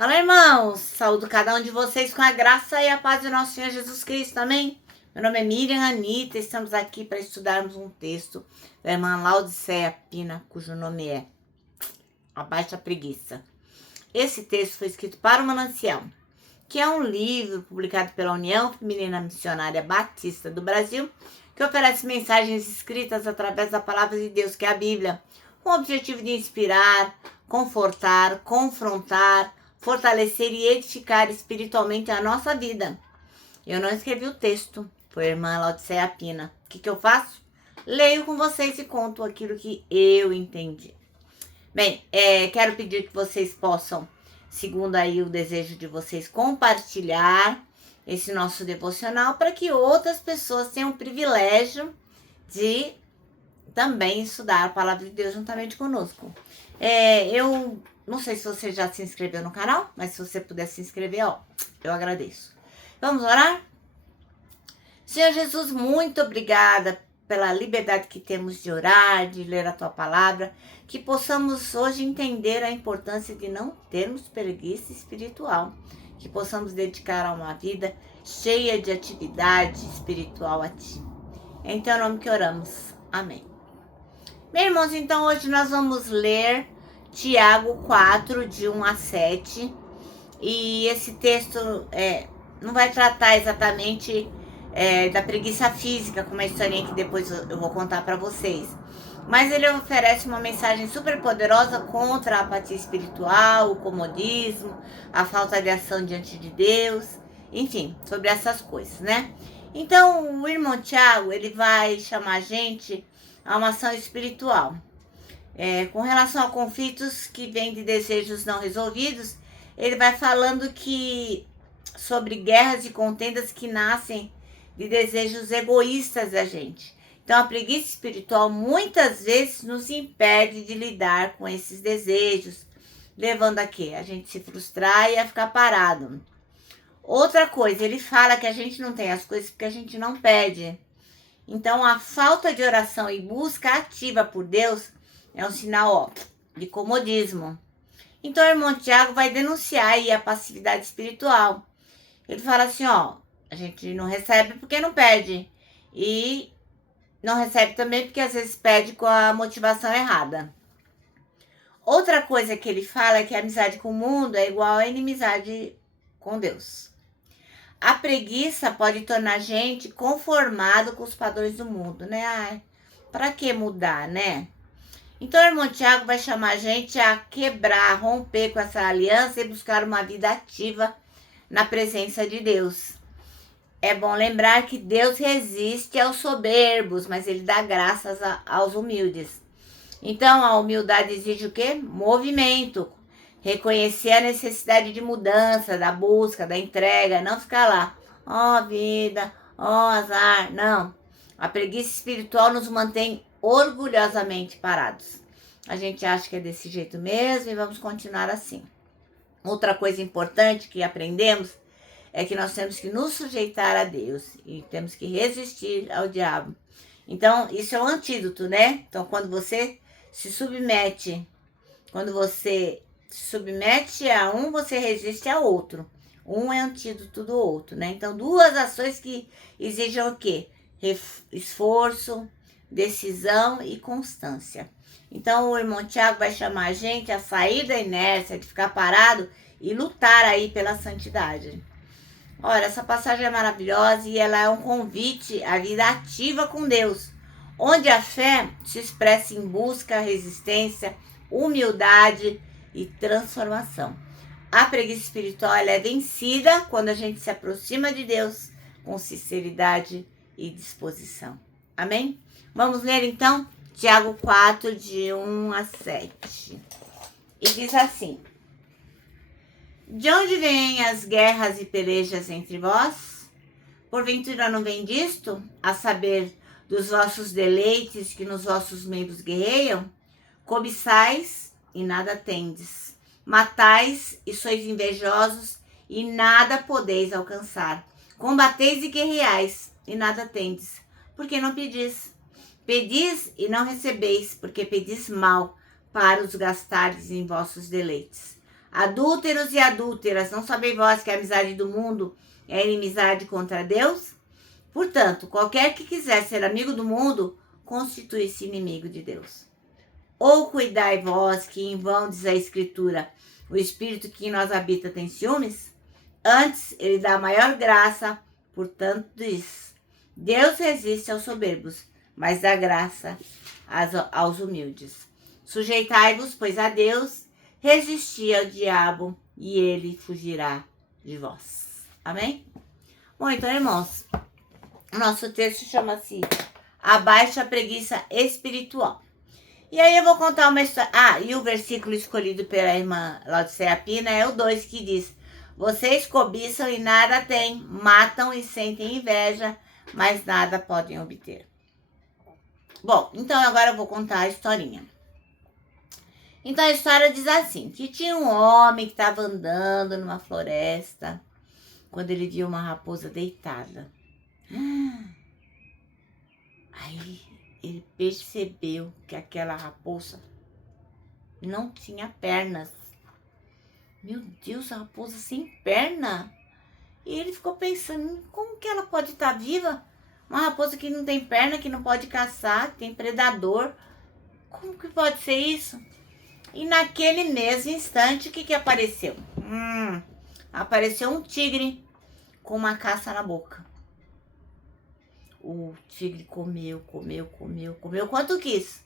Olá, irmãos! Saúdo cada um de vocês com a graça e a paz do nosso Senhor Jesus Cristo, amém? Meu nome é Miriam Anita, estamos aqui para estudarmos um texto da irmã Laodiceia Pina, cujo nome é A Baixa Preguiça. Esse texto foi escrito para o Manancial, que é um livro publicado pela União Feminina Missionária Batista do Brasil, que oferece mensagens escritas através da palavra de Deus, que é a Bíblia, com o objetivo de inspirar, confortar, confrontar, fortalecer e edificar espiritualmente a nossa vida. Eu não escrevi o texto, foi a irmã Laodiceia Pina. O que eu faço? Leio com vocês e conto aquilo que eu entendi. Bem, quero pedir que vocês possam, segundo aí o desejo de vocês, compartilhar esse nosso devocional para que outras pessoas tenham o privilégio de também estudar a palavra de Deus juntamente conosco. Eu não sei se você já se inscreveu no canal, mas se você puder se inscrever, eu agradeço. Vamos orar? Senhor Jesus, muito obrigada pela liberdade que temos de orar, de ler a Tua palavra, que possamos hoje entender a importância de não termos preguiça espiritual, que possamos dedicar a uma vida cheia de atividade espiritual a Ti. Em Teu nome que oramos. Amém. Meus irmãos, então hoje nós vamos ler Tiago 4, de 1 a 7. E esse texto não vai tratar exatamente da preguiça física, como a historinha que depois eu vou contar para vocês. Mas ele oferece uma mensagem super poderosa contra a apatia espiritual, o comodismo, a falta de ação diante de Deus, enfim, sobre essas coisas, né? Então, o irmão Tiago, ele vai chamar a gente a uma ação espiritual. Com relação a conflitos que vêm de desejos não resolvidos, ele vai falando sobre guerras e contendas que nascem de desejos egoístas da gente. Então, a preguiça espiritual muitas vezes nos impede de lidar com esses desejos, levando a quê? A gente se frustrar e a ficar parado. Outra coisa, ele fala que a gente não tem as coisas porque a gente não pede. Então, a falta de oração e busca ativa por Deus é um sinal de comodismo. Então, o irmão Tiago vai denunciar aí a passividade espiritual. Ele fala assim, a gente não recebe porque não pede. E não recebe também porque às vezes pede com a motivação errada. Outra coisa que ele fala é que a amizade com o mundo é igual a inimizade com Deus. A preguiça pode tornar a gente conformado com os padrões do mundo, né? Para que mudar, né? Então, o irmão Tiago vai chamar a gente a quebrar, romper com essa aliança e buscar uma vida ativa na presença de Deus. É bom lembrar que Deus resiste aos soberbos, mas Ele dá graças aos humildes. Então, a humildade exige o quê? Movimento. Reconhecer a necessidade de mudança, da busca, da entrega, não ficar lá, vida, azar, não. A preguiça espiritual nos mantém orgulhosamente parados. A gente acha que é desse jeito mesmo e vamos continuar assim. Outra coisa importante que aprendemos é que nós temos que nos sujeitar a Deus e temos que resistir ao diabo. Então, isso é um antídoto, né? Então, quando você se submete a um, você resiste a outro. Um é antídoto do outro, né? Então, duas ações que exigem o quê? Esforço, decisão e constância. Então, o irmão Tiago vai chamar a gente a sair da inércia, de ficar parado e lutar aí pela santidade. Olha, essa passagem é maravilhosa e ela é um convite à vida ativa com Deus, onde a fé se expressa em busca, resistência, humildade e transformação. A preguiça espiritual ela é vencida quando a gente se aproxima de Deus com sinceridade e disposição. Amém? Vamos ler então Tiago 4, de 1 a 7. E diz assim: de onde vêm as guerras e pelejas entre vós? Porventura não vem disto, a saber, dos vossos deleites que nos vossos membros guerreiam? Cobiçais e nada tendes, matais e sois invejosos e nada podeis alcançar. Combateis e guerreais e nada tendes, porque não pedis. Pedis e não recebeis, porque pedis mal, para os gastardes em vossos deleites. Adúlteros e adúlteras, não sabem vós que a amizade do mundo é inimizade contra Deus? Portanto, qualquer que quiser ser amigo do mundo, constitui-se inimigo de Deus. Ou cuidai vós que em vão diz a Escritura, o Espírito que em nós habita tem ciúmes? Antes, ele dá maior graça, portanto diz, Deus resiste aos soberbos, mas dá graça aos humildes. Sujeitai-vos, pois, a Deus, resisti ao diabo, e ele fugirá de vós. Amém? Bom, então, irmãos, o nosso texto chama-se Abaixa a Preguiça Espiritual. E aí eu vou contar uma história. E o versículo escolhido pela irmã Laodiceia Pina é o 2, que diz, vocês cobiçam e nada têm, matam e sentem inveja, mas nada podem obter. Bom, então agora eu vou contar a historinha. Então a história diz assim, que tinha um homem que estava andando numa floresta, quando ele viu uma raposa deitada. Aí ele percebeu que aquela raposa não tinha pernas. Meu Deus, a raposa sem perna. E ele ficou pensando, como que ela pode estar viva? Uma raposa que não tem perna, que não pode caçar, que tem predador. Como que pode ser isso? E naquele mesmo instante, o que apareceu? Apareceu um tigre com uma caça na boca. O tigre comeu quanto quis.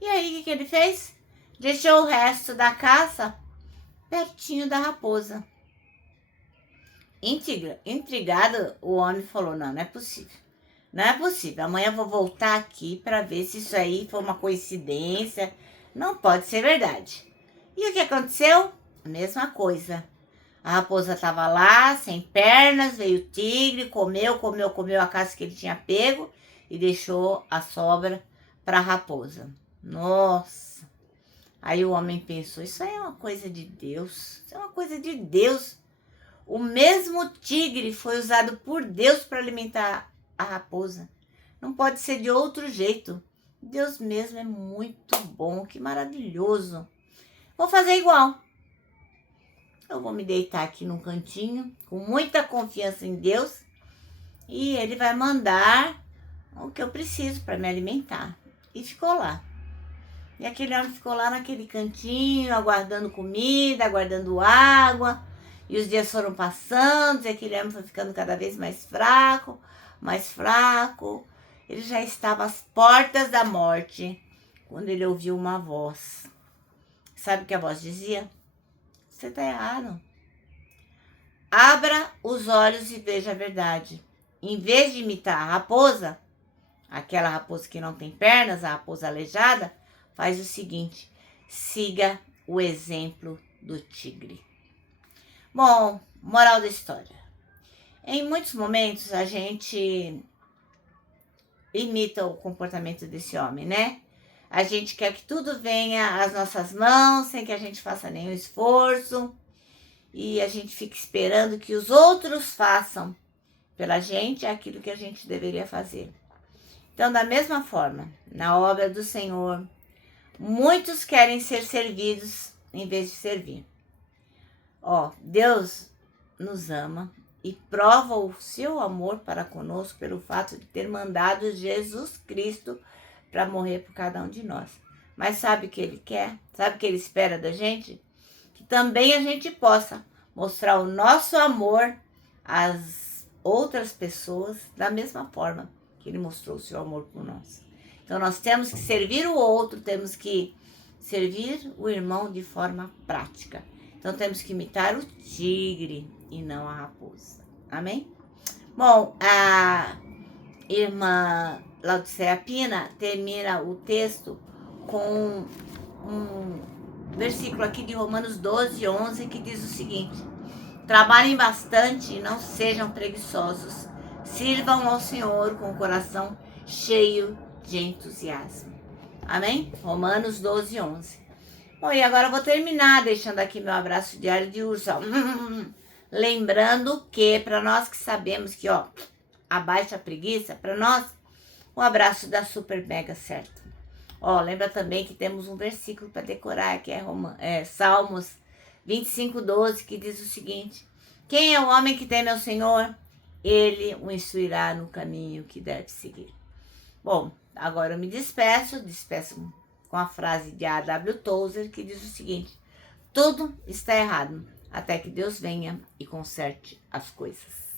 E aí, o que ele fez? Deixou o resto da caça pertinho da raposa. Intrigado, o homem falou, não é possível. Não é possível. Amanhã eu vou voltar aqui para ver se isso aí foi uma coincidência. Não pode ser verdade. E o que aconteceu? A mesma coisa. A raposa estava lá, sem pernas, veio o tigre, comeu a caça que ele tinha pego e deixou a sobra para a raposa. Nossa! Aí o homem pensou, isso aí é uma coisa de Deus, isso é uma coisa de Deus. O mesmo tigre foi usado por Deus para alimentar a raposa. Não pode ser de outro jeito. Deus mesmo é muito bom, que maravilhoso. Vou fazer igual. Eu vou me deitar aqui num cantinho, com muita confiança em Deus, e Ele vai mandar o que eu preciso para me alimentar. E ficou lá. E aquele homem ficou lá naquele cantinho, aguardando comida, aguardando água. E os dias foram passando, e aquele homem foi ficando cada vez mais fraco, mais fraco. Ele já estava às portas da morte, quando ele ouviu uma voz. Sabe o que a voz dizia? Você está errado. Abra os olhos e veja a verdade. Em vez de imitar a raposa, aquela raposa que não tem pernas, a raposa aleijada, faz o seguinte, siga o exemplo do tigre. Bom, moral da história. Em muitos momentos a gente imita o comportamento desse homem, né? A gente quer que tudo venha às nossas mãos, sem que a gente faça nenhum esforço. E a gente fica esperando que os outros façam pela gente aquilo que a gente deveria fazer. Então, da mesma forma, na obra do Senhor, muitos querem ser servidos em vez de servir. Deus nos ama e prova o seu amor para conosco pelo fato de ter mandado Jesus Cristo para morrer por cada um de nós. Mas sabe o que Ele quer? Sabe o que Ele espera da gente? Que também a gente possa mostrar o nosso amor às outras pessoas da mesma forma que Ele mostrou o seu amor por nós. Então nós temos que servir o outro, temos que servir o irmão de forma prática. Então temos que imitar o tigre e não a raposa. Amém? Bom, a irmã Laodiceia Pina termina o texto com um versículo aqui de Romanos 12, 11, que diz o seguinte: trabalhem bastante e não sejam preguiçosos. Sirvam ao Senhor com o coração cheio de entusiasmo. Amém? Romanos 12, 11. Bom, e agora eu vou terminar deixando aqui meu abraço diário de urso. Lembrando que, para nós que sabemos que, abaixa a preguiça, para nós, o abraço dá super mega certo. Lembra também que temos um versículo para decorar, que é Salmos 25:12, que diz o seguinte: quem é o homem que teme ao Senhor? Ele o instruirá no caminho que deve seguir. Bom, agora eu me despeço com a frase de A.W. Tozer, que diz o seguinte: tudo está errado, até que Deus venha e conserte as coisas.